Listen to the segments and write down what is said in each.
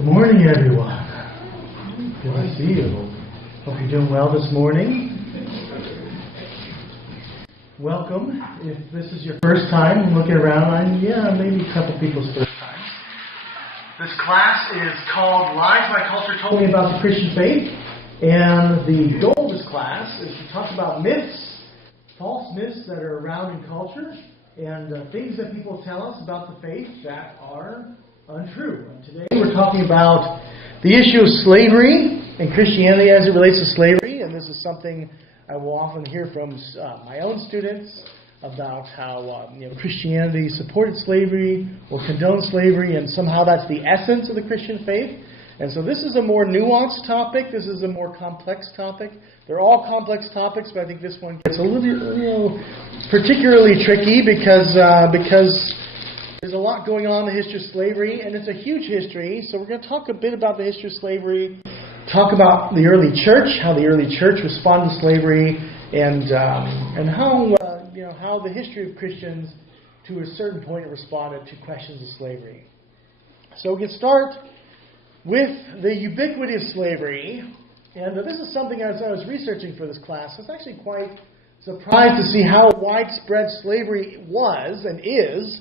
Good morning, everyone. Good to see you. Hope you're doing well this morning. Welcome. If this is your first time looking around, maybe a couple people's first times. This class is called Lies My Culture Told Me About the Christian Faith. And the goal of this class is to talk about myths, false myths that are around in culture, and things that people tell us about the faith that are untrue. And today we're talking about the issue of slavery and Christianity as it relates to slavery. And this is something I will often hear from my own students about how Christianity supported slavery or condoned slavery, and somehow that's the essence of the Christian faith. And so this is a more nuanced topic. This is a more complex topic. They're all complex topics, but I think this one gets a little particularly tricky because there's a lot going on in the history of slavery, and it's a huge history. So we're going to talk a bit about the history of slavery, talk about the early church, how the early church responded to slavery, and how the history of Christians to a certain point responded to questions of slavery. So we can start with the ubiquity of slavery. And this is something, as I was researching for this class, I was actually quite surprised to see how widespread slavery was and is.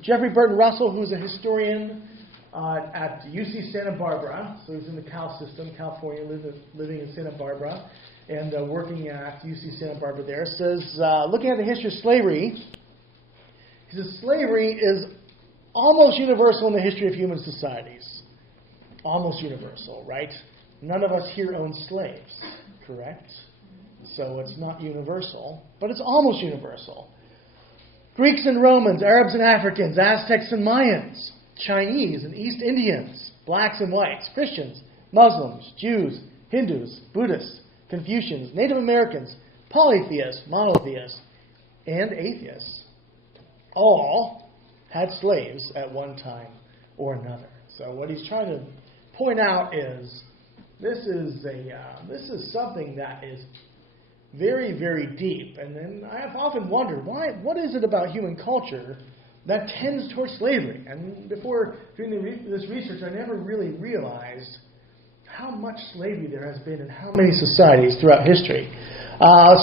Jeffrey Burton Russell, who's a historian at UC Santa Barbara, so he's in the Cal system, California, living in Santa Barbara, and working at UC Santa Barbara there, says, looking at the history of slavery, he says slavery is almost universal in the history of human societies. Almost universal, right? None of us here own slaves, correct? So it's not universal, but it's almost universal. Greeks and Romans, Arabs and Africans, Aztecs and Mayans, Chinese and East Indians, blacks and whites, Christians, Muslims, Jews, Hindus, Buddhists, Confucians, Native Americans, polytheists, monotheists, and atheists all had slaves at one time or another. So what he's trying to point out is this is something that is very, very deep. And then I have often wondered, what is it about human culture that tends towards slavery? And before doing this research, I never really realized how much slavery there has been in how many societies throughout history.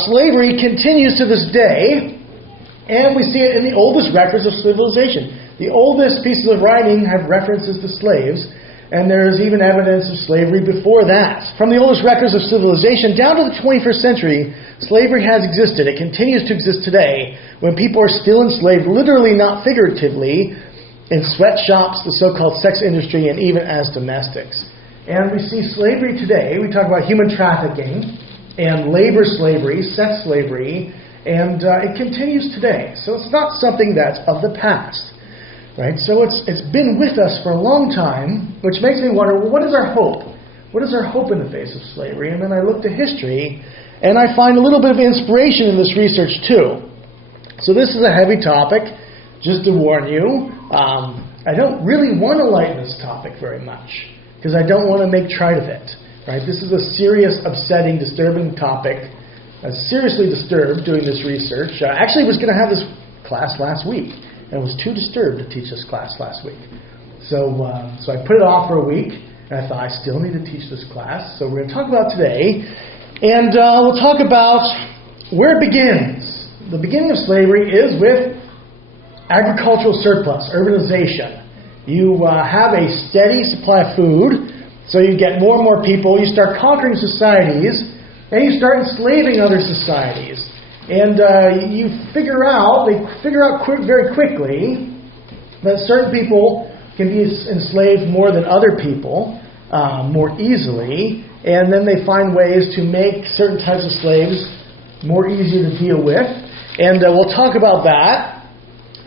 Slavery continues to this day, and we see it in the oldest records of civilization. The oldest pieces of writing have references to slaves, and there is even evidence of slavery before that. From the oldest records of civilization down to the 21st century, slavery has existed. It continues to exist today when people are still enslaved, literally not figuratively, in sweatshops, the so-called sex industry, and even as domestics. And we see slavery today. We talk about human trafficking and labor slavery, sex slavery, and it continues today. So it's not something that's of the past. Right? So it's been with us for a long time, which makes me wonder, well, what is our hope? What is our hope in the face of slavery? And then I look to history, and I find a little bit of inspiration in this research too. So this is a heavy topic, just to warn you. I don't really want to lighten this topic very much, because I don't want to make trite of it. Right? This is a serious, upsetting, disturbing topic. I was seriously disturbed doing this research. Actually, I was going to have this class last week, and I was too disturbed to teach this class last week. So I put it off for a week, and I thought I still need to teach this class. So we're going to talk about today, and we'll talk about where it begins. The beginning of slavery is with agricultural surplus, urbanization. You have a steady supply of food, so you get more and more people. You start conquering societies, and you start enslaving other societies. And they figure out very quickly that certain people can be enslaved more than other people, more easily, and then they find ways to make certain types of slaves more easier to deal with. And we'll talk about that.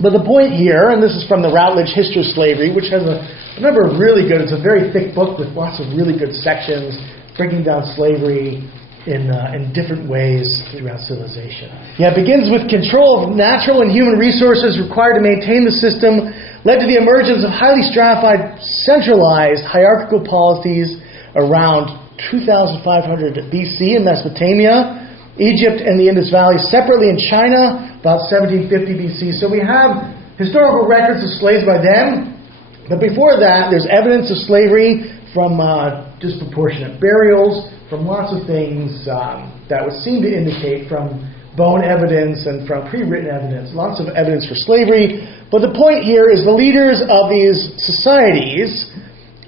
But the point here, and this is from the Routledge History of Slavery, which has a number of really good, it's a very thick book with lots of really good sections breaking down slavery in different ways throughout civilization. It begins with control of natural and human resources required to maintain the system, led to the emergence of highly stratified, centralized, hierarchical policies around 2500 BC in Mesopotamia, Egypt and the Indus Valley separately in China, about 1750 BC. So we have historical records of slaves by then, But before that, there's evidence of slavery from disproportionate burials, from lots of things that would seem to indicate from bone evidence and from pre-written evidence, lots of evidence for slavery. But the point here is the leaders of these societies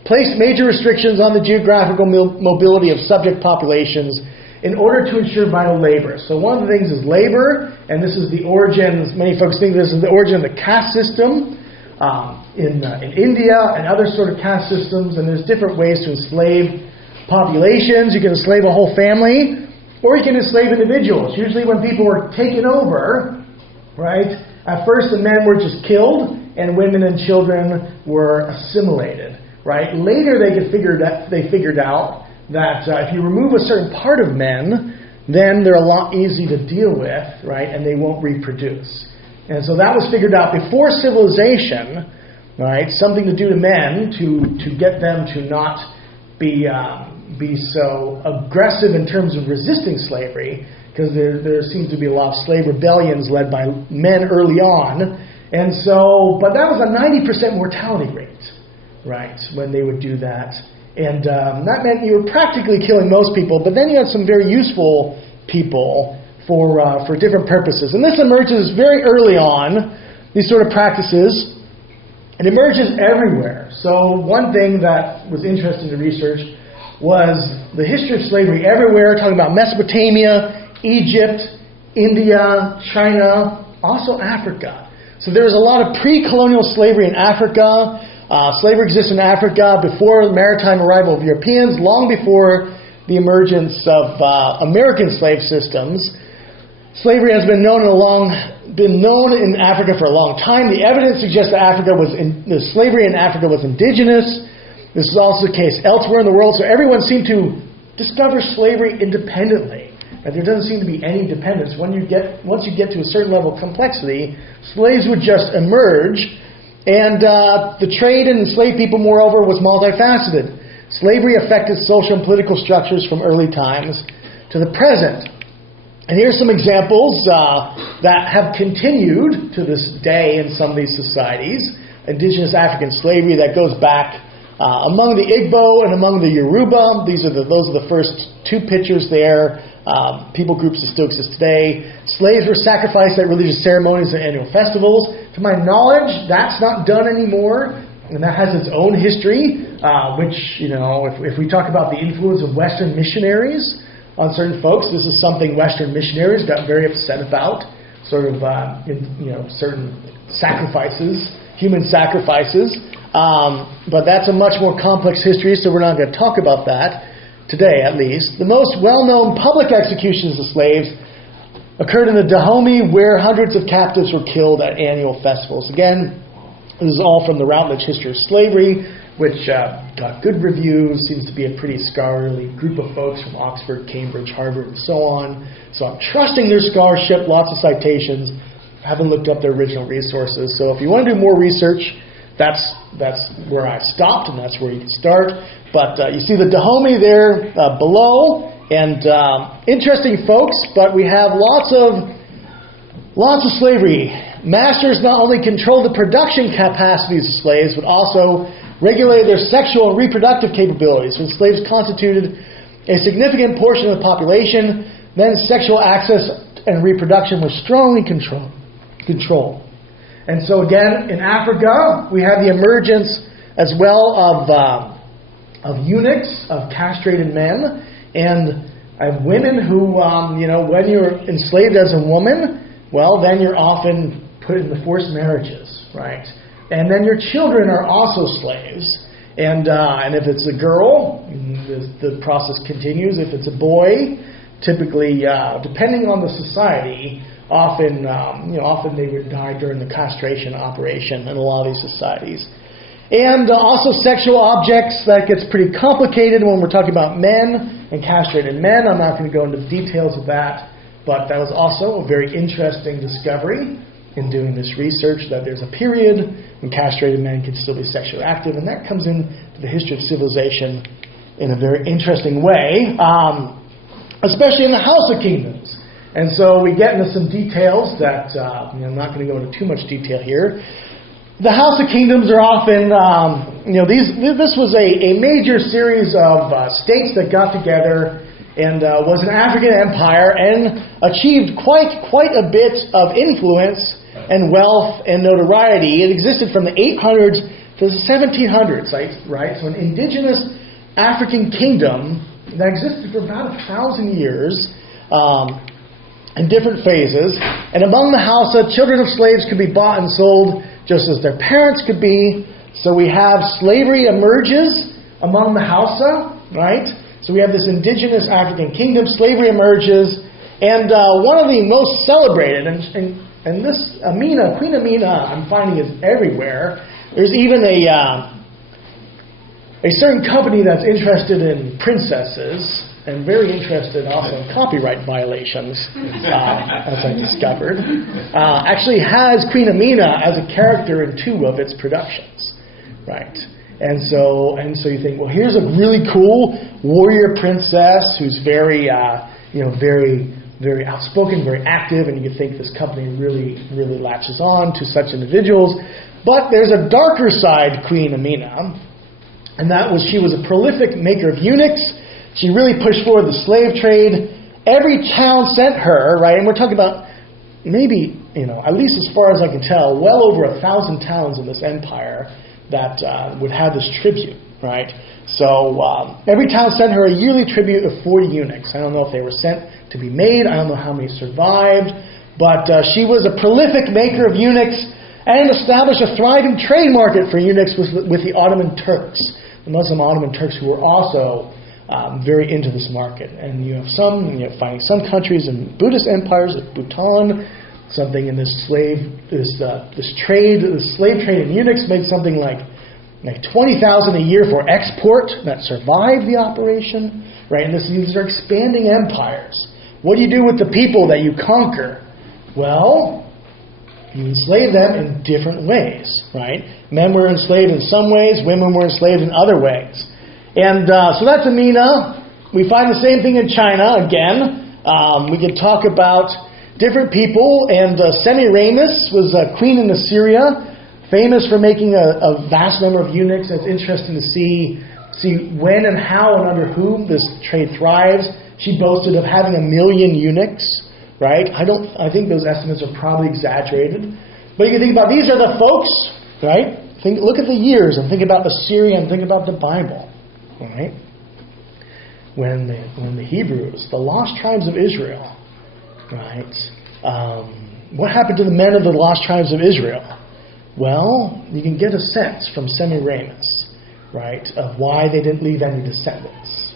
placed major restrictions on the geographical mobility of subject populations in order to ensure vital labor. So one of the things is labor, and this is the origin, many folks think this is the origin of the caste system in India and other sort of caste systems, and there's different ways to enslave populations. You can enslave a whole family, or you can enslave individuals. Usually when people were taken over, right, at first the men were just killed, and women and children were assimilated, right? Later they figured out that if you remove a certain part of men, then they're a lot easier to deal with, right, and they won't reproduce. And so that was figured out before civilization, right, something to do to men to get them to not be so aggressive in terms of resisting slavery, because there seems to be a lot of slave rebellions led by men early on. And so, but that was a 90% mortality rate, right, when they would do that. And that meant you were practically killing most people, but then you had some very useful people for different purposes. And this emerges very early on, these sort of practices. It emerges everywhere. So one thing that was interesting to research was the history of slavery everywhere, talking about Mesopotamia, Egypt, India, China, also Africa. So there was a lot of pre-colonial slavery in Africa. Slavery existed in Africa before the maritime arrival of Europeans, long before the emergence of American slave systems. Slavery has been known in Africa for a long time. The evidence suggests that the slavery in Africa was indigenous. This is also the case elsewhere in the world. So everyone seemed to discover slavery independently, and there doesn't seem to be any dependence. Once you get to a certain level of complexity, slaves would just emerge. And the trade in enslaved people, moreover, was multifaceted. Slavery affected social and political structures from early times to the present. And here's some examples that have continued to this day in some of these societies. Indigenous African slavery that goes back among the Igbo and among the Yoruba. Those are the first two pictures there. People groups that still exist today. Slaves were sacrificed at religious ceremonies and annual festivals. To my knowledge, that's not done anymore, and that has its own history, which, if we talk about the influence of Western missionaries on certain folks, this is something Western missionaries got very upset about, certain sacrifices, human sacrifices. But that's a much more complex history, so we're not going to talk about that today, at least. The most well-known public executions of slaves occurred in the Dahomey, where hundreds of captives were killed at annual festivals. Again, this is all from the Routledge History of Slavery, which got good reviews, seems to be a pretty scholarly group of folks from Oxford, Cambridge, Harvard, and so on. So I'm trusting their scholarship, lots of citations. I haven't looked up their original resources. So if you want to do more research, that's where I stopped, and that's where you can start. But you see the Dahomey there below, and interesting folks, but we have lots of slavery. Masters not only controlled the production capacities of slaves, but also regulated their sexual and reproductive capabilities. When slaves constituted a significant portion of the population, then sexual access and reproduction was strongly controlled. And so again, in Africa, we have the emergence as well of eunuchs, of castrated men, and women who, when you're enslaved as a woman, well, then you're often put into forced marriages, right? And then your children are also slaves. And if it's a girl, the process continues. If it's a boy, typically, depending on the society, often they would die during the castration operation in a lot of these societies. And also sexual objects, that gets pretty complicated when we're talking about men and castrated men. I'm not going to go into the details of that, but that was also a very interesting discovery in doing this research, that there's a period when castrated men can still be sexually active, and that comes into the history of civilization in a very interesting way, especially in the House of Kingdoms. And so we get into some details that I'm not going to go into too much detail here. the House of Kingdoms are often, this was a major series of states that got together and was an African empire and achieved quite a bit of influence and wealth and notoriety. It existed from the 800s to the 1700s, right? So an indigenous African kingdom that existed for about 1,000 years in different phases. And among the Hausa, children of slaves could be bought and sold just as their parents could be. So we have slavery emerges among the Hausa, right? So we have this indigenous African kingdom, slavery emerges, and one of the most celebrated, and this Amina, Queen Amina, I'm finding is everywhere. There's even a certain company that's interested in princesses and very interested also in copyright violations, as I discovered, actually has Queen Amina as a character in 2 of its productions, right? And so you think, well, here's a really cool warrior princess who's very outspoken, very active, and you can think this company really latches on to such individuals. But there's a darker side, Queen Amina, and that was she was a prolific maker of eunuchs. She really pushed forward the slave trade. Every town sent her, right? And we're talking about maybe, at least as far as I can tell, well over 1,000 towns in this empire that would have this tribute, right? So every town sent her a yearly tribute of 40 eunuchs. I don't know if they were sent to be made. I don't know how many survived. But she was a prolific maker of eunuchs and established a thriving trade market for eunuchs with the Ottoman Turks, the Muslim Ottoman Turks, who were also very into this market. And you have finding some countries in Buddhist empires, like Bhutan, something in this slave trade in eunuchs made something like 20,000 a year for export that survived the operation, right? And these are expanding empires. What do you do with the people that you conquer? Well, you enslave them in different ways, right? Men were enslaved in some ways, women were enslaved in other ways. And so that's Amina. We find the same thing in China again. We could talk about different people, and Semiramis was a queen in Assyria, famous for making a vast number of eunuchs. It's interesting to see when and how and under whom this trade thrives. She boasted of having 1 million eunuchs, right? I think those estimates are probably exaggerated. But you can think about, these are the folks, right? Look at the years and think about Assyria and think about the Bible, right? When the Hebrews, the lost tribes of Israel, right? What happened to the men of the lost tribes of Israel? Well, you can get a sense from Semiramis, right, of why they didn't leave any descendants,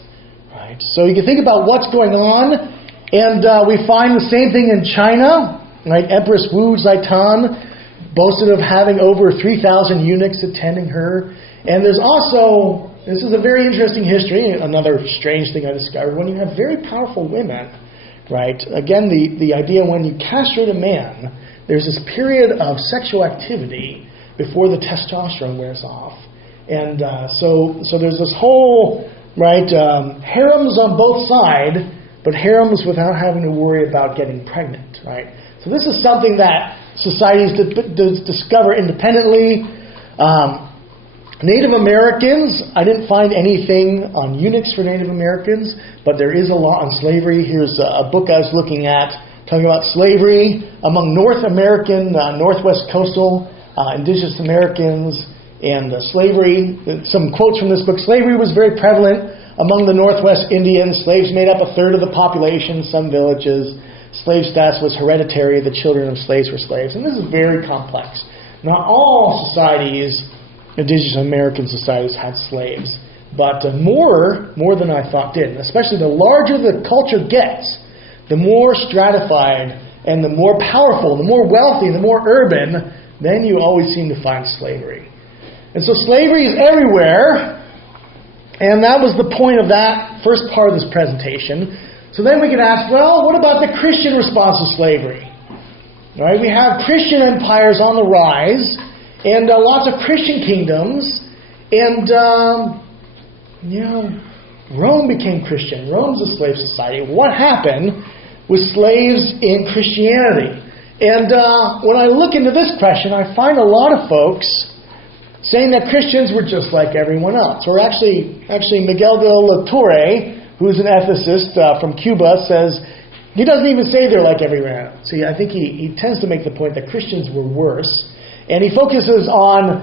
right? So you can think about what's going on, and we find the same thing in China, right? Empress Wu Zetian boasted of having over 3,000 eunuchs attending her. And there's also, this is a very interesting history, another strange thing I discovered, when you have very powerful women, right? Again, the idea when you castrate a man, there's this period of sexual activity before the testosterone wears off. And so there's this whole, right, harems on both sides, but harems without having to worry about getting pregnant, right? So this is something that societies discover independently. Native Americans, I didn't find anything on eunuchs for Native Americans, but there is a law on slavery. Here's a book I was looking at talking about slavery among North American, Northwest coastal, indigenous Americans, and slavery. Some quotes from this book. Slavery was very prevalent among the Northwest Indians. Slaves made up 1/3 of the population in some villages. Slave status was hereditary. The children of slaves were slaves. And this is very complex. Not all societies, indigenous American societies, had slaves. But more than I thought did. And especially the larger the culture gets, the more stratified and the more powerful, the more wealthy, the more urban, then you always seem to find slavery. And so slavery is everywhere. And that was the point of that first part of this presentation. So then we could ask, well, what about the Christian response to slavery? All right, we have Christian empires on the rise, and lots of Christian kingdoms, and Rome became Christian. Rome's a slave society. What happened with slaves in Christianity? And when I look into this question, I find a lot of folks saying that Christians were just like everyone else. Or actually Miguel de la Torre, who's an ethicist from Cuba, says he doesn't even say they're like everyone else. See, I think he tends to make the point that Christians were worse. And he focuses on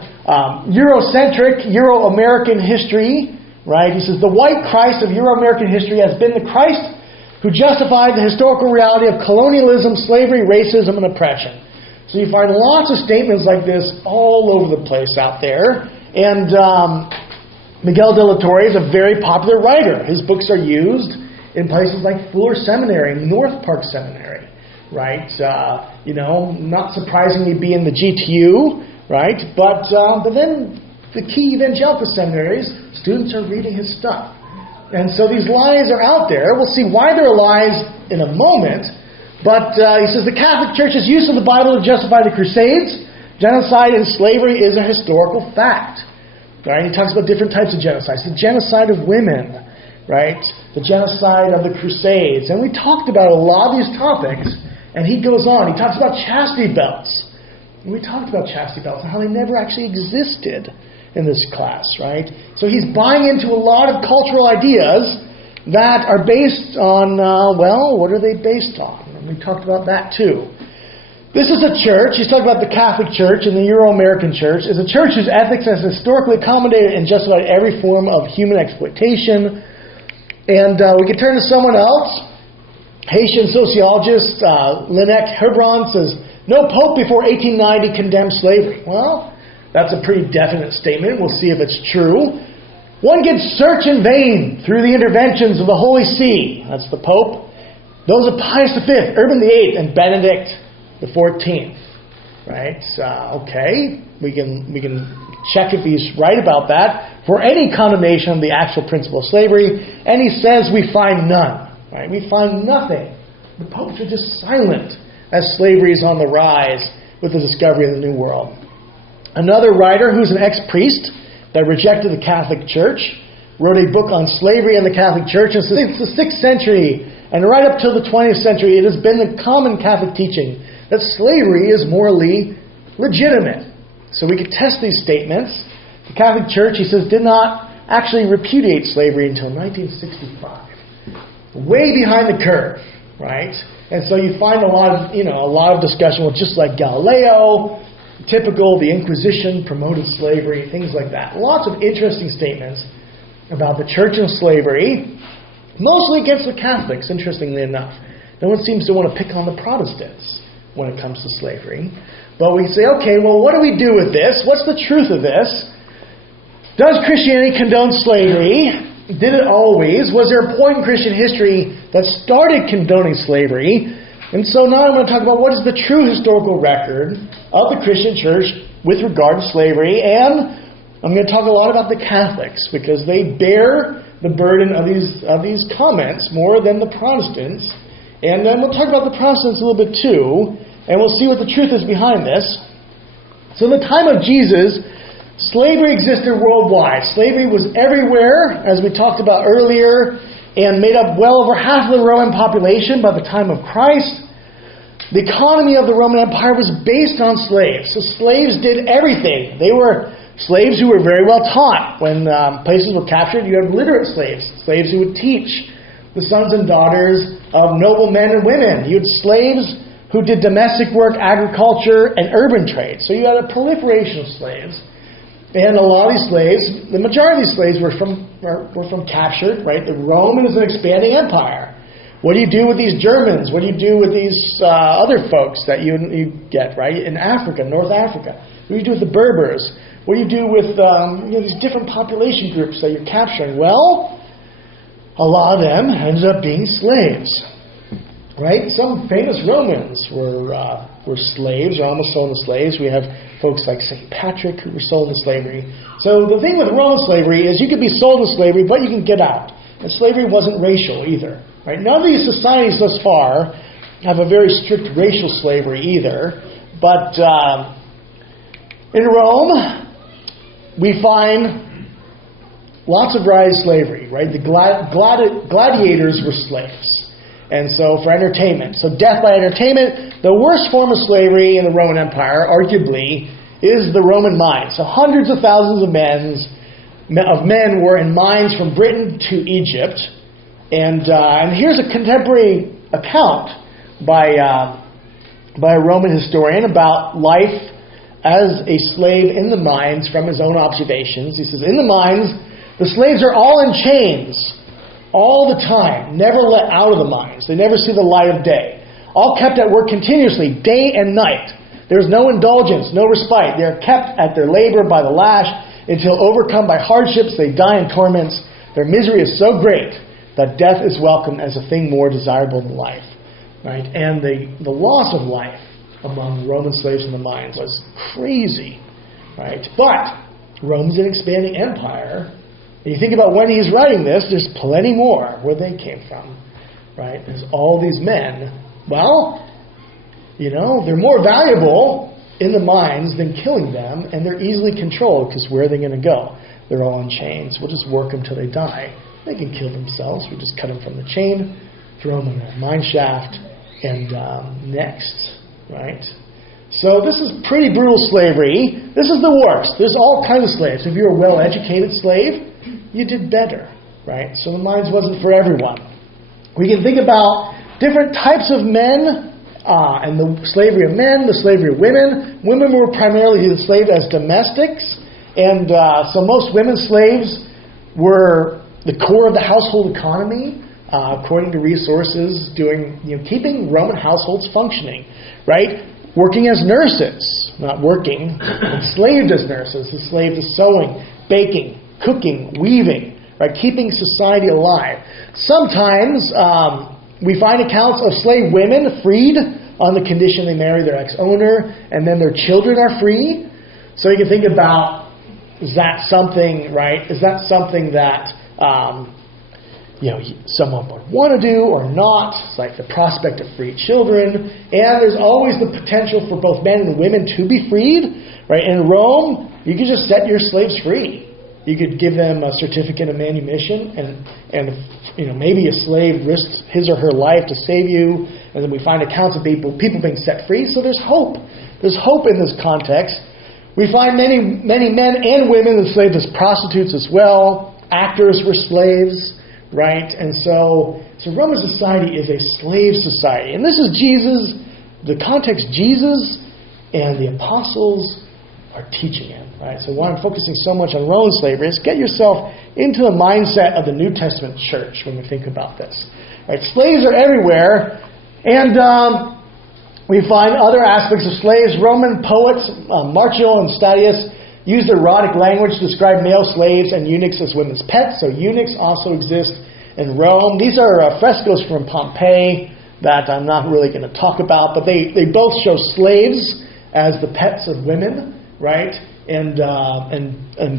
Eurocentric, Euro-American history, right? He says the white Christ of Euro-American history has been the Christ who justified the historical reality of colonialism, slavery, racism, and oppression. So you find lots of statements like this all over the place out there. And Miguel de la Torre is a very popular writer. His books are used in places like Fuller Seminary, North Park Seminary, right? Not surprisingly be in the GTU, right? But then the key evangelical seminaries, students are reading his stuff. And so these lies are out there. We'll see why they're lies in a moment. But he says the Catholic Church's use of the Bible to justify the Crusades, genocide, and slavery is a historical fact. Right? He talks about different types of genocides. The genocide of women, right? The genocide of the Crusades. And we talked about a lot of these topics. And he goes on. He talks about chastity belts. And we talked about chastity belts and how they never actually existed in this class, right? So he's buying into a lot of cultural ideas that are based on, what are they based on? And we talked about that too. This is a church, he's talking about the Catholic Church and the Euro-American Church, is a church whose ethics has historically accommodated and justified every form of human exploitation. And we could turn to someone else. Haitian sociologist Lynette Hebron says, no pope before 1890 condemned slavery. Well, that's a pretty definite statement. We'll see if it's true. One can search in vain through the interventions of the Holy See. That's the Pope. Those of Pius V, Urban VIII, and Benedict XIV. Right? Okay. We can check if he's right about that. For any condemnation of the actual principle of slavery. And he says we find none. Right? We find nothing. The popes are just silent as slavery is on the rise with the discovery of the New World. Another writer who's an ex-priest that rejected the Catholic Church wrote a book on slavery and the Catholic Church. And since the 6th century and right up till the 20th century, it has been the common Catholic teaching that slavery is morally legitimate. So we could test these statements. The Catholic Church, he says, did not actually repudiate slavery until 1965. Way behind the curve, right? And so you find a lot of discussion with just like Galileo, typical, the Inquisition promoted slavery, things like that. Lots of interesting statements about the church and slavery, mostly against the Catholics, interestingly enough. No one seems to want to pick on the Protestants when it comes to slavery. But we say, okay, well, what do we do with this? What's the truth of this? Does Christianity condone slavery? Did it always? Was there a point in Christian history that started condoning slavery? And so now I'm going to talk about what is the true historical record of the Christian church with regard to slavery. And I'm going to talk a lot about the Catholics because they bear the burden of these comments more than the Protestants. And then we'll talk about the Protestants a little bit too. And we'll see what the truth is behind this. So in the time of Jesus, slavery existed worldwide. Slavery was everywhere, as we talked about earlier, and made up well over half of the Roman population by the time of Christ. The economy of the Roman Empire was based on slaves. So slaves did everything. They were slaves who were very well taught. When places were captured, you had literate slaves, slaves who would teach the sons and daughters of noble men and women. You had slaves who did domestic work, agriculture, and urban trade. So you had a proliferation of slaves. And a lot of these slaves, the majority of these slaves were from captured, right? The Rome is an expanding empire. What do you do with these Germans? What do you do with these other folks that you get, right? In Africa, North Africa. What do you do with the Berbers? What do you do with these different population groups that you're capturing? Well, a lot of them ended up being slaves, right? Some famous Romans were slaves or almost sold into slaves. We have folks like St. Patrick who were sold into slavery. So the thing with Roman slavery is you could be sold into slavery, but you can get out. And slavery wasn't racial either. Right? None of these societies thus far have a very strict racial slavery either. But in Rome, we find lots of variety of slavery. Right? The gladiators were slaves. And so for entertainment. So death by entertainment, the worst form of slavery in the Roman Empire, arguably, is the Roman mines. So hundreds of thousands of men were in mines from Britain to Egypt. And here's a contemporary account by a Roman historian about life as a slave in the mines from his own observations. He says, in the mines, the slaves are all in chains all the time, never let out of the mines. They never see the light of day. All kept at work continuously, day and night. There is no indulgence, no respite. They are kept at their labor by the lash until overcome by hardships, they die in torments. Their misery is so great that death is welcomed as a thing more desirable than life. Right? And the loss of life among Roman slaves in the mines was crazy. Right? But Rome's an expanding empire. And you think about when he's writing this, there's plenty more where they came from. Right? There's all these men. Well, they're more valuable in the mines than killing them, and they're easily controlled because where are they going to go? They're all in chains. We'll just work them till they die. They can kill themselves. We just cut them from the chain, throw them in a mine shaft, and next, right? So this is pretty brutal slavery. This is the worst. There's all kinds of slaves. If you're a well-educated slave, you did better, right? So the mines wasn't for everyone. We can think about different types of men, and the slavery of men, the slavery of women. Women were primarily enslaved as domestics, and so most women slaves were the core of the household economy, according to resources, keeping Roman households functioning, right? Working as nurses, not working, enslaved as nurses, enslaved to sewing, baking, cooking, weaving, right? Keeping society alive. Sometimes we find accounts of slave women freed on the condition they marry their ex-owner, and then their children are free. So you can think about, is that something, right? Is that something that someone would want to do or not? It's like the prospect of free children. And there's always the potential for both men and women to be freed. Right? In Rome, you could just set your slaves free. You could give them a certificate of manumission, and maybe a slave risked his or her life to save you. And then we find accounts of people being set free. So there's hope. There's hope in this context. We find many men and women enslaved as prostitutes as well. Actors were slaves, right? And so Roman society is a slave society. And this is Jesus, the context Jesus and the apostles are teaching it, right? So why I'm focusing so much on Roman slavery is get yourself into the mindset of the New Testament church when we think about this. Right? Slaves are everywhere, and we find other aspects of slaves. Roman poets, Martial and Statius, used erotic language to describe male slaves and eunuchs as women's pets. So eunuchs also exist in Rome. These are frescoes from Pompeii that I'm not really going to talk about, but they both show slaves as the pets of women, right? And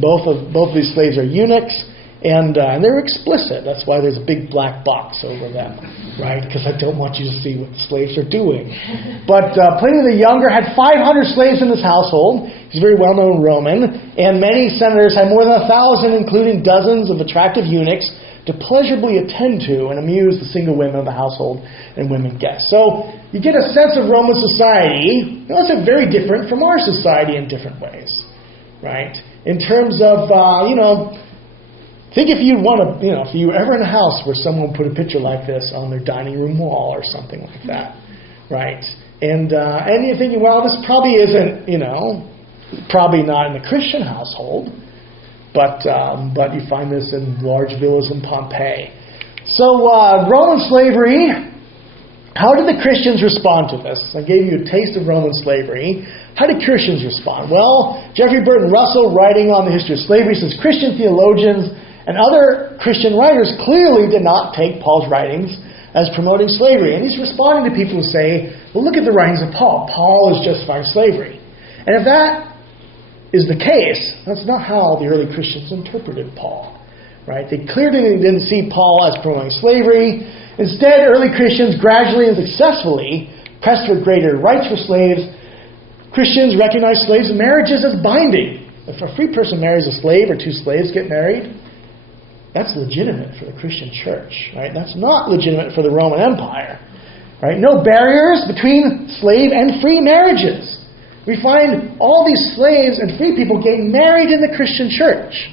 both of these slaves are eunuchs, and they're explicit. That's why there's a big black box over them, right? Because I don't want you to see what the slaves are doing. But Pliny the Younger had 500 slaves in his household. He's a very well-known Roman, and many senators had more than 1,000, including dozens of attractive eunuchs, to pleasurably attend to and amuse the single women of the household and women guests. So you get a sense of Roman society. That's very different from our society in different ways, right? In terms of, think if you want to, if you were ever in a house where someone put a picture like this on their dining room wall or something like that, right? And you're thinking, well, this probably isn't, probably not in a Christian household. But you find this in large villas in Pompeii. So Roman slavery, how did the Christians respond to this? I gave you a taste of Roman slavery. How did Christians respond? Well, Jeffrey Burton Russell, writing on the history of slavery, says Christian theologians and other Christian writers clearly did not take Paul's writings as promoting slavery. And he's responding to people who say, well, look at the writings of Paul. Paul is justifying slavery. And if that is the case, that's not how the early Christians interpreted Paul, right? They clearly didn't see Paul as promoting slavery. Instead, early Christians gradually and successfully pressed for greater rights for slaves. Christians recognized slaves' marriages as binding. If a free person marries a slave or two slaves get married, That's legitimate for the Christian church, right? That's not legitimate for the Roman Empire, right? No barriers between slave and free marriages. We find all these slaves and free people getting married in the Christian church.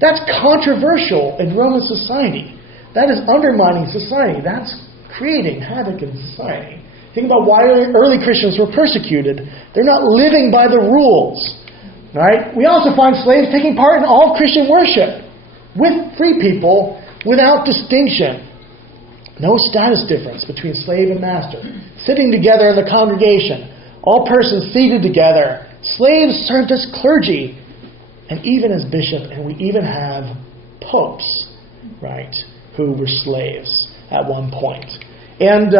That's controversial in Roman society. That is undermining society. That's creating havoc in society. Think about why early Christians were persecuted. They're not living by the rules, right? We also find slaves taking part in all Christian worship with free people without distinction. No status difference between slave and master. Sitting together in the congregation. All persons seated together. Slaves served as clergy and even as bishop. And we even have popes, right, who were slaves at one point. And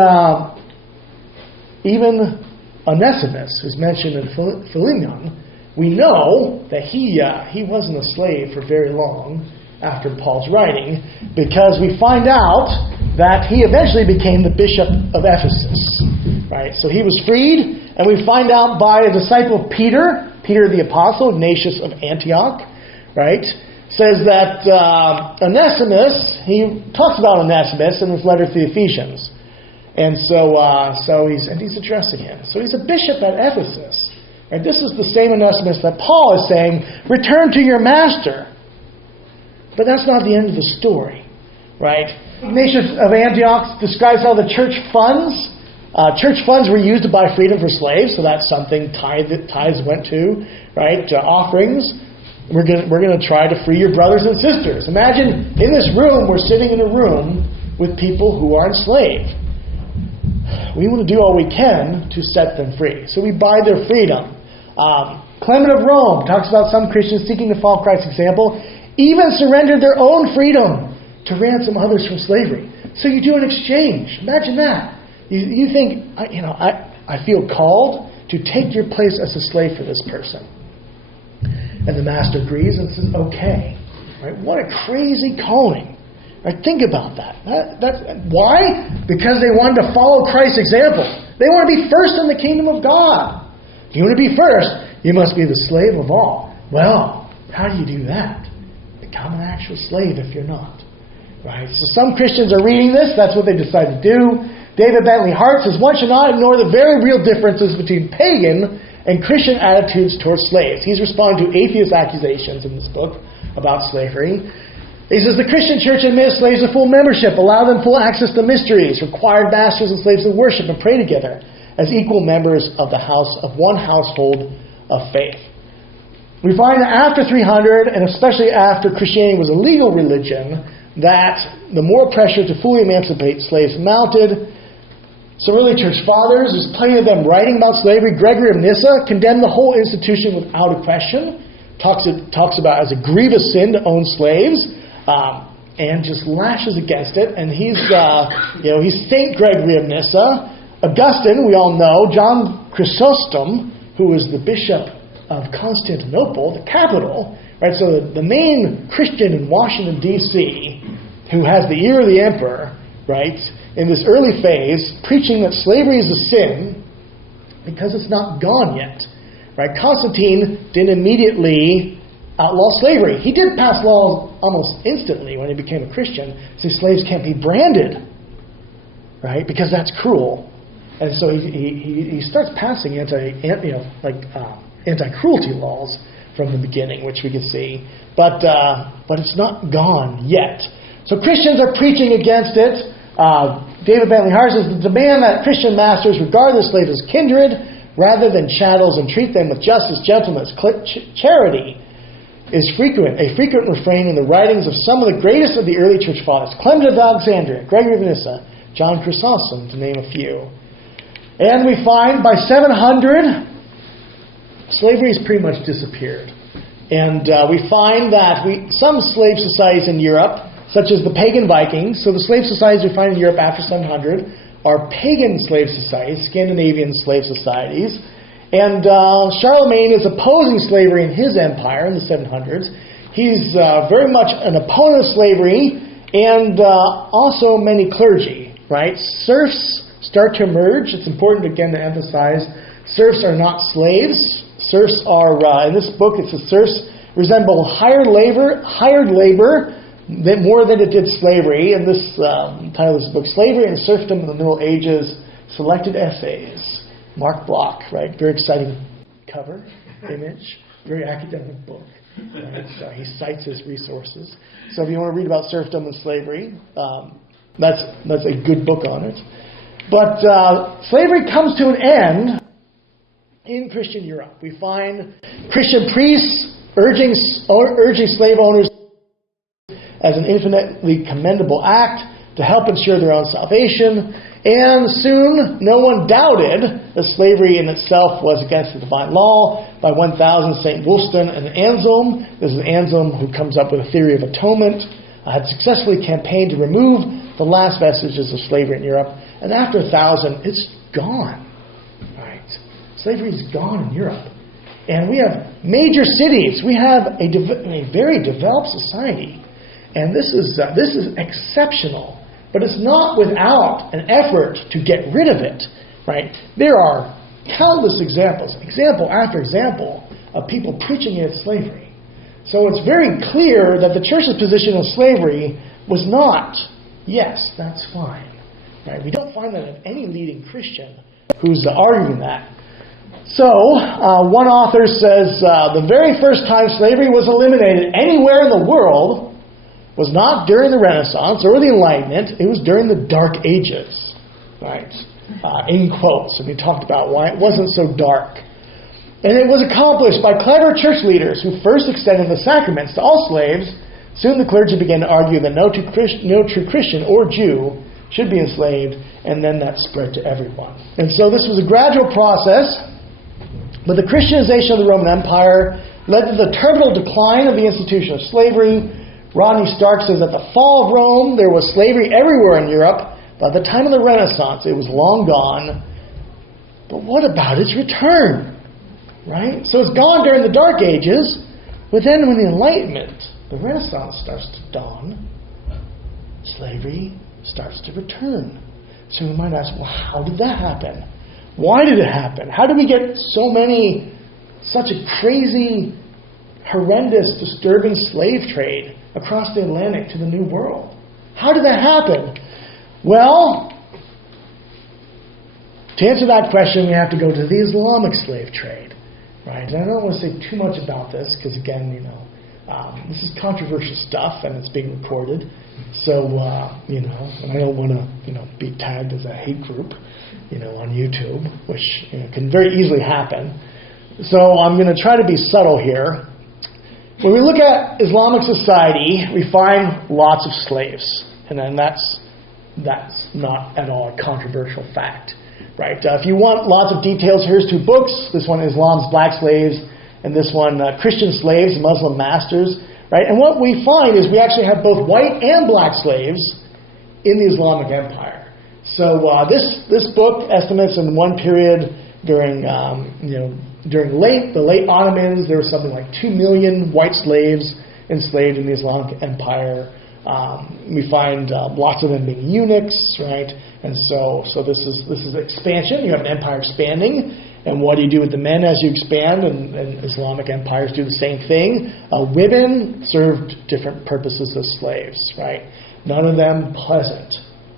even Onesimus, who's mentioned in Philemon, we know that he wasn't a slave for very long after Paul's writing, because we find out that he eventually became the bishop of Ephesus. Right? So he was freed, and we find out by a disciple of Peter the apostle, Ignatius of Antioch, right, says that Onesimus, he talks about Onesimus in his letter to the Ephesians. And so he's addressing him. So he's a bishop at Ephesus. Right? This is the same Onesimus that Paul is saying, return to your master. But that's not the end of the story, right? Ignatius of Antioch describes how the church funds were used to buy freedom for slaves, so that's something tithes went to, right? Offerings. We're going to try to free your brothers and sisters. Imagine in this room, we're sitting in a room with people who are enslaved. We want to do all we can to set them free. So we buy their freedom. Clement of Rome talks about some Christians seeking to follow Christ's example, even surrendered their own freedom to ransom others from slavery. So you do an exchange. Imagine that. You think, I feel called to take your place as a slave for this person. And the master agrees and says, okay. Right? What a crazy calling. Right? Think about that. Why? Because they wanted to follow Christ's example. They want to be first in the kingdom of God. If you want to be first, you must be the slave of all. Well, how do you do that? Become an actual slave if you're not. Right? So some Christians are reading this. That's what they decide to do. David Bentley Hart says, one should not ignore the very real differences between pagan and Christian attitudes towards slaves. He's responding to atheist accusations in this book about slavery. He says, the Christian church admits slaves to full membership, allow them full access to mysteries, required masters and slaves to worship and pray together as equal members of one household of faith. We find that after 300, and especially after Christianity was a legal religion, that the moral pressure to fully emancipate slaves mounted. Some early church fathers, there's plenty of them writing about slavery. Gregory of Nyssa condemned the whole institution without a question. Talks about as a grievous sin to own slaves, and just lashes against it. And he's Saint Gregory of Nyssa. Augustine, we all know. John Chrysostom, who was the bishop of Constantinople, the capital, right? So the main Christian in Washington, D.C., who has the ear of the emperor, right, in this early phase, preaching that slavery is a sin because it's not gone yet. Right? Constantine didn't immediately outlaw slavery. He did pass laws almost instantly when he became a Christian, so slaves can't be branded, right? Because that's cruel. And so he starts passing anti-cruelty laws from the beginning, which we can see. But it's not gone yet. So Christians are preaching against it. David Bentley Hart says, the demand that Christian masters regard their slaves as kindred rather than chattels and treat them with justice, gentleness, charity is a frequent refrain in the writings of some of the greatest of the early church fathers. Clement of Alexandria, Gregory of Nyssa, John Chrysostom, to name a few. And we find by 700, slavery has pretty much disappeared. And we find that some slave societies in Europe, such as the pagan Vikings, so the slave societies we find in Europe after 700 are pagan slave societies, Scandinavian slave societies. And Charlemagne is opposing slavery in his empire in the 700s. He's very much an opponent of slavery, and also many clergy, right? Serfs start to emerge. It's important, again, to emphasize, serfs are not slaves. Serfs are, in this book, it says serfs resemble hired labor more than it did slavery. And this title of this book, Slavery and Serfdom in the Middle Ages, Selected Essays. Mark Bloch, right? Very exciting cover, image, very academic book. Right? So he cites his resources. So if you want to read about serfdom and slavery, that's a good book on it. But slavery comes to an end in Christian Europe. We find Christian priests urging slave owners as an infinitely commendable act to help ensure their own salvation. And soon, no one doubted that slavery in itself was against the divine law. By 1000, St. Wulstan and Anselm, this is Anselm who comes up with a theory of atonement, had successfully campaigned to remove the last vestiges of slavery in Europe. And after 1000, it's gone. Right? Slavery is gone in Europe. And we have major cities. We have a very developed society. And this is exceptional. But it's not without an effort to get rid of it, right? There are countless example after example, of people preaching against slavery. So it's very clear that the church's position on slavery was not, yes, that's fine. Right? We don't find that in any leading Christian who's arguing that. So, one author says, the very first time slavery was eliminated anywhere in the world was not during the Renaissance or the Enlightenment, it was during the Dark Ages, right? In quotes, and we talked about why it wasn't so dark. And it was accomplished by clever church leaders who first extended the sacraments to all slaves. Soon the clergy began to argue that no true Christian or Jew should be enslaved, and then that spread to everyone. And so this was a gradual process, but the Christianization of the Roman Empire led to the terminal decline of the institution of slavery. Rodney Stark says at the fall of Rome, there was slavery everywhere in Europe. By the time of the Renaissance, it was long gone. But what about its return? Right? So it's gone during the Dark Ages, but then when the Enlightenment, the Renaissance starts to dawn, slavery starts to return. So we might ask, well, how did that happen? Why did it happen? How did we get such a crazy, horrendous, disturbing slave trade across the Atlantic to the New World? How did that happen? Well, to answer that question, we have to go to the Islamic slave trade, right? And I don't want to say too much about this because, again, this is controversial stuff and it's being recorded. So, and I don't want to, be tagged as a hate group, on YouTube, which can very easily happen. So I'm going to try to be subtle here. When we look at Islamic society, we find lots of slaves, and then that's not at all a controversial fact, right? If you want lots of details, here's two books. This one, Islam's Black Slaves, and this one, Christian Slaves, Muslim Masters, right? And what we find is we actually have both white and black slaves in the Islamic Empire. So this book estimates in one period during the late Ottomans, there was something like 2 million white slaves enslaved in the Islamic Empire. We find lots of them being eunuchs, right? And so this is expansion. You have an empire expanding, and what do you do with the men as you expand? And Islamic empires do the same thing. Women served different purposes as slaves, right? None of them pleasant,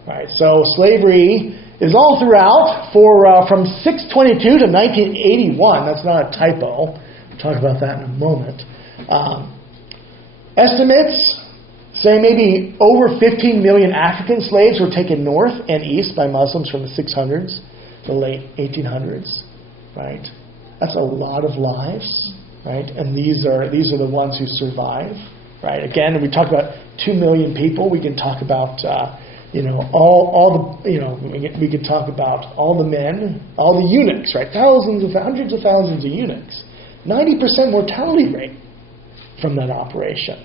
right? So slavery is all throughout from 622 to 1981. That's not a typo. We'll talk about that in a moment. Estimates say maybe over 15 million African slaves were taken north and east by Muslims from the 600s, the late 1800s, right? That's a lot of lives, right? And these are the ones who survive, right? Again, if we talk about 2 million people, we can talk about we could talk about all the men, all the eunuchs, right? Hundreds of thousands of eunuchs. 90% mortality rate from that operation,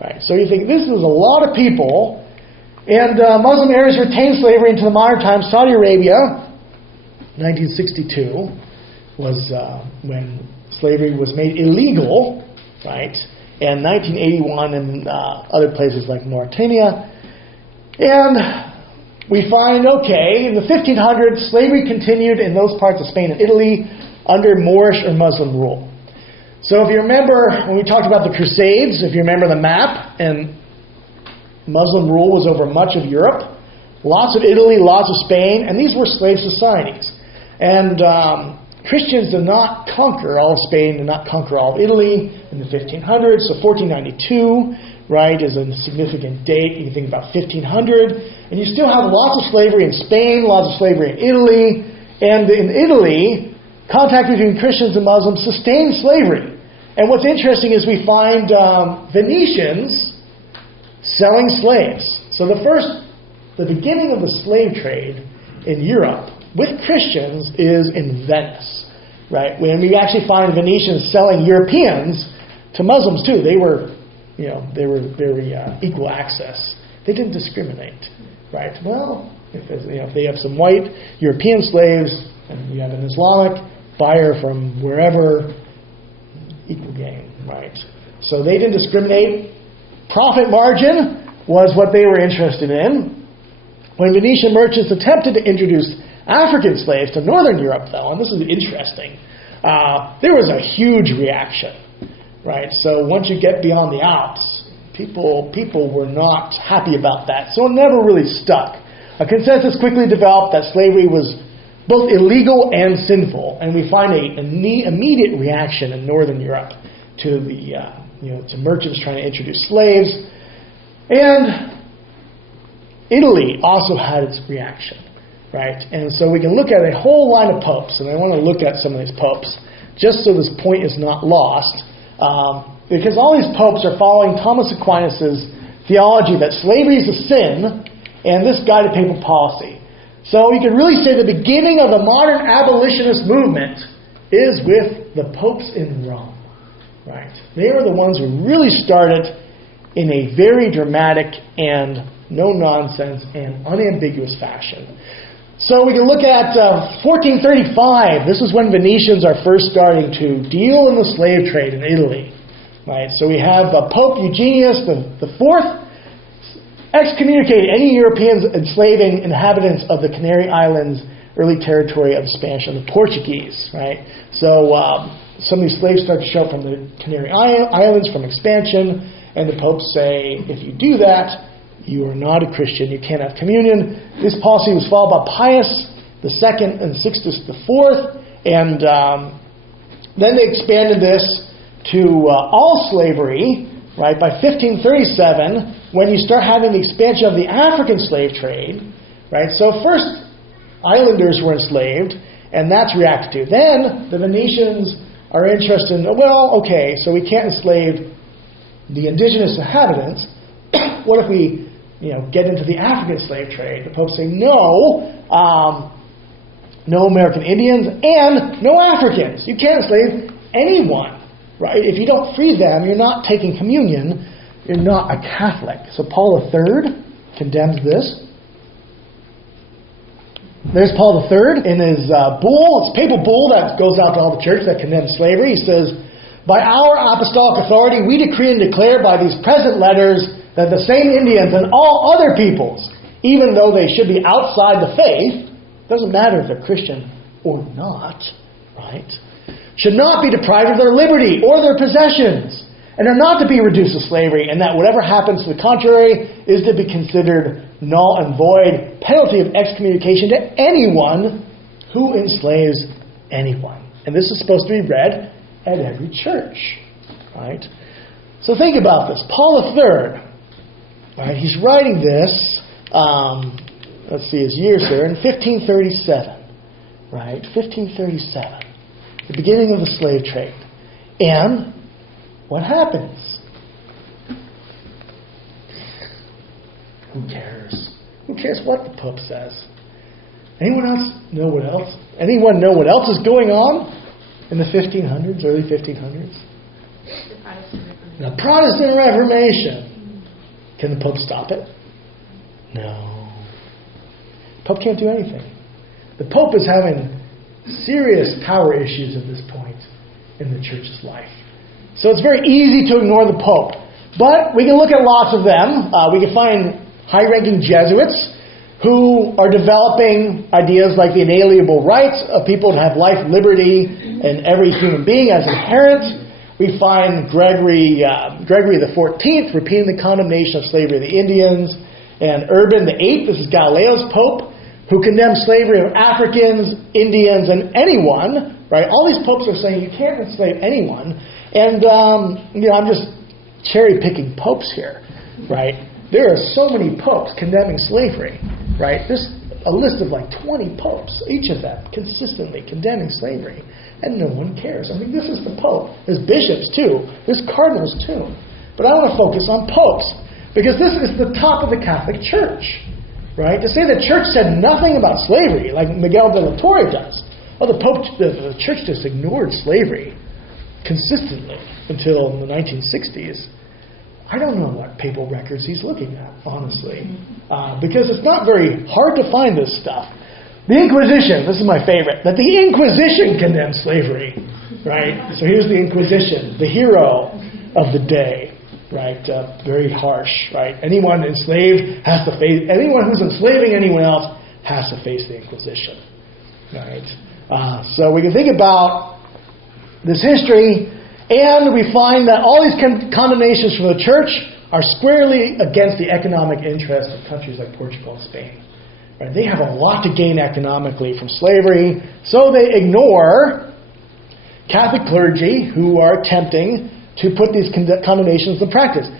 right? So you think this is a lot of people, and Muslim areas retained slavery into the modern times. Saudi Arabia, 1962, was when slavery was made illegal, right? And 1981 in other places like Mauritania. And we find, in the 1500s, slavery continued in those parts of Spain and Italy under Moorish or Muslim rule. So if you remember, when we talked about the Crusades, if you remember the map, and Muslim rule was over much of Europe. Lots of Italy, lots of Spain, and these were slave societies. And Christians did not conquer all of Spain, did not conquer all of Italy in the 1500s. So 1492, right, is a significant date. You can think about 1500. And you still have lots of slavery in Spain, lots of slavery in Italy. And in Italy, contact between Christians and Muslims sustained slavery. And what's interesting is we find Venetians selling slaves. So the beginning of the slave trade in Europe with Christians is in Venice, right? When we actually find Venetians selling Europeans to Muslims too, they were very equal access. They didn't discriminate, right? Well, if they have some white European slaves and you have an Islamic buyer from wherever, equal game, right? So they didn't discriminate. Profit margin was what they were interested in. When Venetian merchants attempted to introduce African slaves to Northern Europe, though, and this is interesting, there was a huge reaction, right? So once you get beyond the Alps, people were not happy about that. So it never really stuck. A consensus quickly developed that slavery was both illegal and sinful, and we find an immediate reaction in Northern Europe to to merchants trying to introduce slaves. And Italy also had its reaction, right? And so we can look at a whole line of popes, and I want to look at some of these popes, just so this point is not lost, because all these popes are following Thomas Aquinas' theology that slavery is a sin, and this guided papal policy. So you could really say the beginning of the modern abolitionist movement is with the popes in Rome, right? They are the ones who really started in a very dramatic and no-nonsense and unambiguous fashion. So we can look at 1435. This is when Venetians are first starting to deal in the slave trade in Italy, right? So we have Pope Eugenius the Fourth excommunicated any Europeans enslaving inhabitants of the Canary Islands, early territory of the Spanish and the Portuguese, right? So some of these slaves start to show up from the Canary Islands from expansion, and the popes say, if you do that, you are not a Christian, you can't have communion. This policy was followed by Pius II and Sixtus IV, and then they expanded this to all slavery, right? By 1537, when you start having the expansion of the African slave trade, right? So first, islanders were enslaved, and that's reacted to. Then the Venetians are interested in, well, okay, so we can't enslave the indigenous inhabitants. What if we, get into the African slave trade? The popes say no, no American Indians and no Africans. You can't enslave anyone, right? If you don't free them, you're not taking communion. You're not a Catholic. So Paul III condemns this. There's Paul III in his bull. It's a papal bull that goes out to all the churches that condemn slavery. He says, by our apostolic authority, we decree and declare by these present letters that the same Indians and all other peoples, even though they should be outside the faith, doesn't matter if they're Christian or not, right, should not be deprived of their liberty or their possessions, and are not to be reduced to slavery, and that whatever happens to the contrary is to be considered null and void, penalty of excommunication to anyone who enslaves anyone. And this is supposed to be read at every church, right? So think about this. Paul III, right, he's writing this, let's see his years here, in 1537, right? 1537, the beginning of the slave trade. And what happens? Who cares? Who cares what the Pope says? Anyone know what else is going on in the 1500s, early 1500s? The Protestant Reformation. Can the Pope stop it? No. The Pope can't do anything. The Pope is having serious power issues at this point in the Church's life. So it's very easy to ignore the Pope. But we can look at lots of them. We can find high-ranking Jesuits who are developing ideas like the inalienable rights of people to have life, liberty, and every human being as inherent. We find Gregory the 14th repeating the condemnation of slavery of the Indians, and Urban the 8th, this is Galileo's pope, who condemns slavery of Africans, Indians, and anyone, right? All these popes are saying you can't enslave anyone, and I'm just cherry-picking popes here, right? There are so many popes condemning slavery, right? There's a list of like 20 popes, each of them consistently condemning slavery, and no one cares. I mean, this is the pope. There's bishops too. There's cardinals too. But I want to focus on popes, because this is the top of the Catholic Church, right? To say the Church said nothing about slavery, like Miguel de la Torre does. Well, the Church just ignored slavery consistently until the 1960s. I don't know what papal records he's looking at, honestly, because it's not very hard to find this stuff. The Inquisition, this is my favorite, that the Inquisition condemned slavery, right? So here's the Inquisition, the hero of the day, right? Very harsh, right? Anyone who's enslaving anyone else has to face the Inquisition, right? So we can think about this history, and we find that all these condemnations from the Church are squarely against the economic interests of countries like Portugal and Spain. Right? They have a lot to gain economically from slavery, so they ignore Catholic clergy who are attempting to put these condemnations into practice.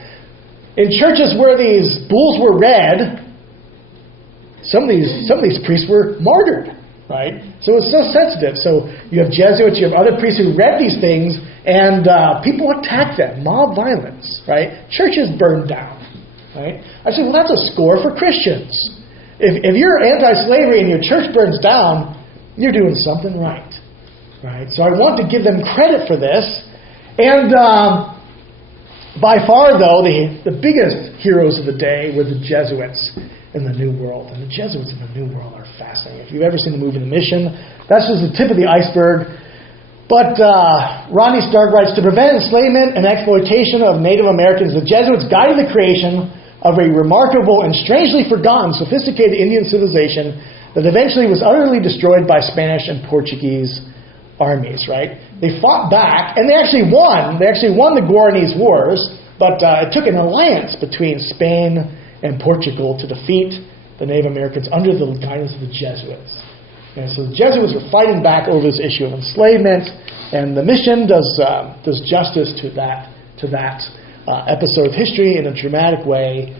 In churches where these bulls were read, some of these priests were martyred. Right? So it's so sensitive. So you have Jesuits, you have other priests who read these things, and people attack them. Mob violence, right? Churches burned down, right? I said, well, that's a score for Christians. If you're anti-slavery and your church burns down, you're doing something right, right? So I want to give them credit for this. And by far, though, the biggest heroes of the day were the Jesuits in the New World. And the Jesuits in the New World are fascinating. If you've ever seen the movie The Mission, that's just the tip of the iceberg. But Rodney Stark writes, to prevent enslavement and exploitation of Native Americans, the Jesuits guided the creation of a remarkable and strangely forgotten sophisticated Indian civilization that eventually was utterly destroyed by Spanish and Portuguese armies, right? They fought back, and they actually won. They actually won the Guaranese Wars, but it took an alliance between Spain and Portugal to defeat the Native Americans under the guidance of the Jesuits. And so the Jesuits were fighting back over this issue of enslavement, and the mission does justice to that episode of history in a dramatic way.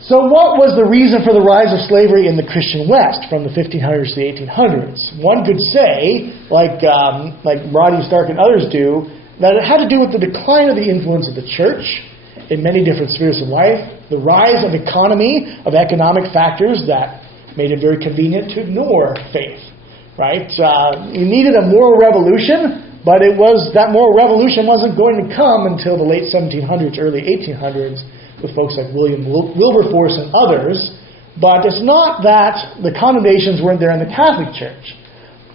So what was the reason for the rise of slavery in the Christian West from the 1500s to the 1800s? One could say, like Rodney Stark and others do, that it had to do with the decline of the influence of the church in many different spheres of life, the rise of economic factors that made it very convenient to ignore faith, right? You needed a moral revolution, but that moral revolution wasn't going to come until the late 1700s, early 1800s, with folks like William Wilberforce and others. But it's not that the condemnations weren't there in the Catholic Church,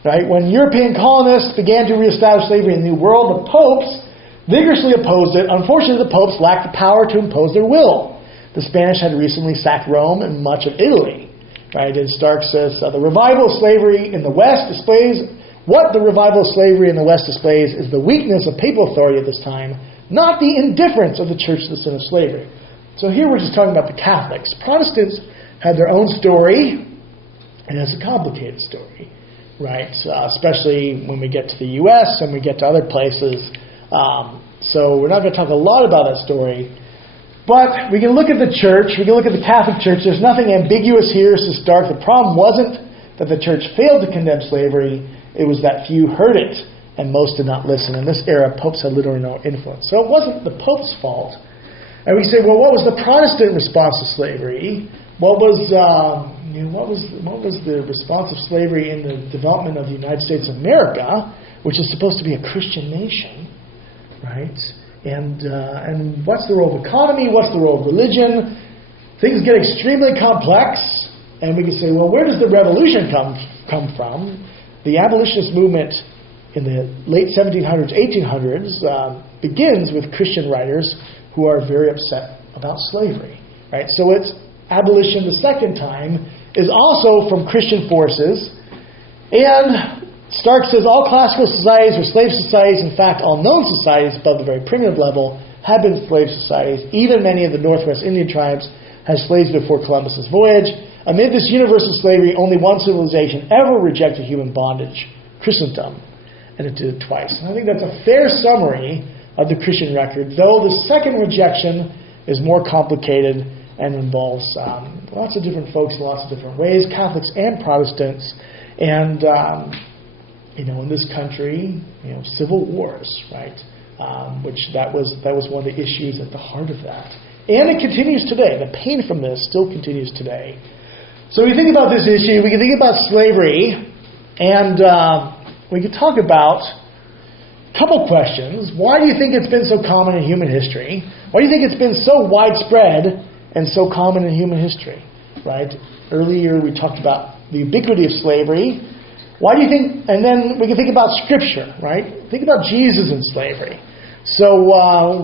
right? When European colonists began to reestablish slavery in the New World, the popes vigorously opposed it. Unfortunately, the popes lacked the power to impose their will. The Spanish had recently sacked Rome and much of Italy, right? And Stark says, the revival of slavery in the West displays what the revival of slavery in the West displays is the weakness of papal authority at this time, not the indifference of the church to the sin of slavery. So here we're just talking about the Catholics. Protestants had their own story, and it's a complicated story, right? Especially when we get to the U.S. and we get to other places. So we're not going to talk a lot about that story. But we can look at the church, we can look at the Catholic Church. There's nothing ambiguous here, says Stark. The problem wasn't that the church failed to condemn slavery. It was that few heard it, and most did not listen. In this era, popes had little or no influence. So it wasn't the Pope's fault. And we say, well, what was the Protestant response to slavery? What was the response of slavery in the development of the United States of America, which is supposed to be a Christian nation, right? And what's the role of economy? What's the role of religion? Things get extremely complex, and we can say, well, where does the revolution come from? The abolitionist movement in the late 1700s, 1800s begins with Christian writers who are very upset about slavery, right? So it's abolition the second time is also from Christian forces, and Stark says all classical societies were slave societies. In fact, all known societies above the very primitive level had been slave societies. Even many of the Northwest Indian tribes had slaves before Columbus's voyage. Amid this universal slavery, only one civilization ever rejected human bondage, Christendom, and it did it twice. And I think that's a fair summary of the Christian record, though the second rejection is more complicated and involves lots of different folks in lots of different ways, Catholics and Protestants, and in this country, civil wars, right? Which that was one of the issues at the heart of that, and it continues today. The pain from this still continues today. So we think about this issue. We can think about slavery, and we can talk about a couple questions. Why do you think it's been so common in human history? Why do you think it's been so widespread and so common in human history? Right? Earlier we talked about the ubiquity of slavery. Why do you think? And then we can think about Scripture. Right? Think about Jesus in slavery. So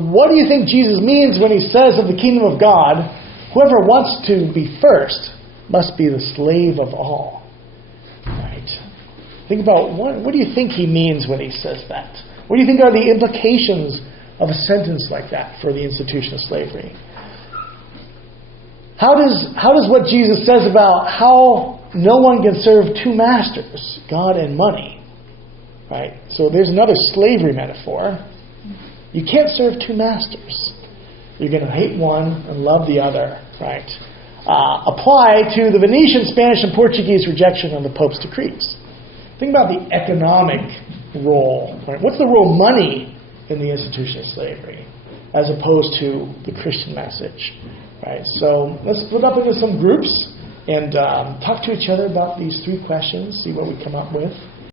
what do you think Jesus means when he says of the kingdom of God, whoever wants to be first must be the slave of all? Right? Think about what do you think he means when he says that? What do you think are the implications of a sentence like that for the institution of slavery? How does what Jesus says about how no one can serve two masters, God and money, right? So there's another slavery metaphor. You can't serve two masters. You're going to hate one and love the other, right? Apply to the Venetian, Spanish, and Portuguese rejection of the Pope's decrees. Think about the economic role. Right? What's the role of money in the institution of slavery as opposed to the Christian message? Right? So let's split up into some groups and talk to each other about these three questions, see what we come up with.